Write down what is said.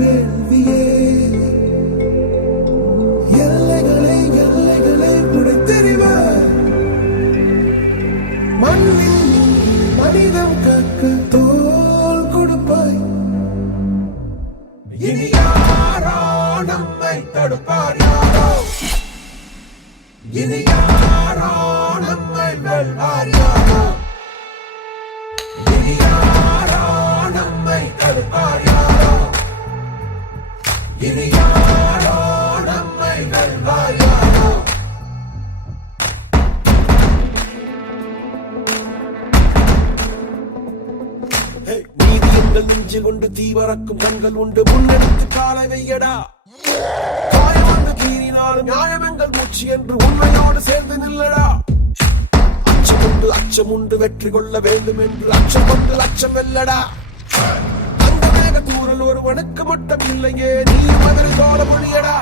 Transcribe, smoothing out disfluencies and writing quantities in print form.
வேள்வியே எல்லைகளை எல்லைகளை புடைத்தெறிவ மண்ணில் மனிதம் கக்க தோல் கொடுப்பாய். இனி யாரோ நம்மை தடுப்பார் யாரோ, இனி யாரோ நம்மை வெல்வார் யாரோ, இனி யாரோ நம்மை தடுப்பார் யாரோ, இனி யாரோ நம்மை வெல்வார் யாரோ. நீதி எங்கள் நெஞ்சு கொண்டு தீவரக்கும் கண்கள் உண்டு, முன்னெடுத்து காலை வையடா. காயமந்து கீறினாலும் நியாயம் எங்கள் மூச்சு என்று உண்மையோடு சேர்ந்து நில்லடா. அச்சம் உண்டு வெற்றி கொள்ள வேண்டும் என்று அச்சம் கொண்டு லட்சம் வெல்லடா. அந்த மேக தூரல் ஒருவனுக்கு மட்டும் இல்லையே, நீ மகளிர் தோட மொழியடா.